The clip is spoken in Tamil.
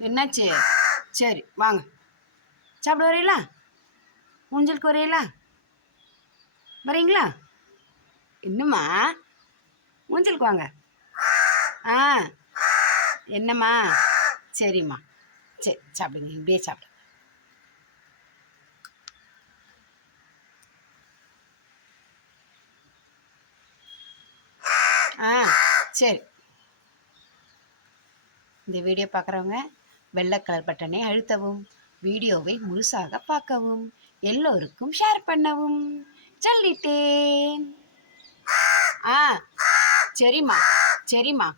என்னாச்சு? சரி வாங்க. சாப்பிட வரீங்களா ஊஞ்சலுக்கு வரீங்களா வரீங்களா என்னம்மா? ஊஞ்சலுக்கு வாங்க. ஆ என்னம்மா? சரிம்மா. சரி சாப்பிடுங்க இப்படியே சாப்பிடுங்க ஆ சரி. இந்த வீடியோ பார்க்குறவங்க வெள்ளை கலர் பட்டனை அழுத்தவும் வீடியோவை முழுசாக பார்க்கவும் எல்லோருக்கும் ஷேர் பண்ணவும் சொல்லிட்டேன். ஆ சரிம்மா சரிம்மா.